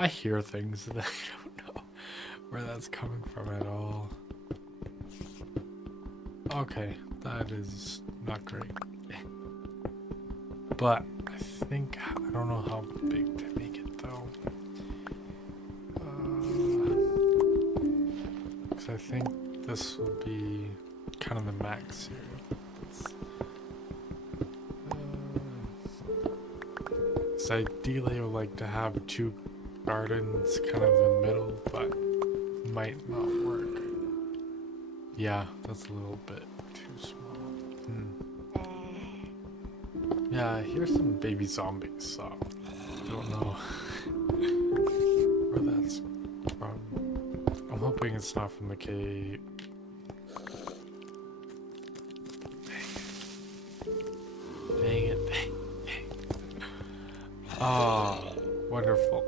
I hear things and I don't know where that's coming from at all. Okay, that is not great. But I think, I don't know how big to make it though. Because I think this will be kind of the max here. So ideally I would like to have two gardens kind of in the middle, but might not work. Yeah, that's a little bit too small. Yeah, I hear some baby zombies, so I don't know where that's from. I'm hoping it's not from the cave. Dang it. Oh, wonderful.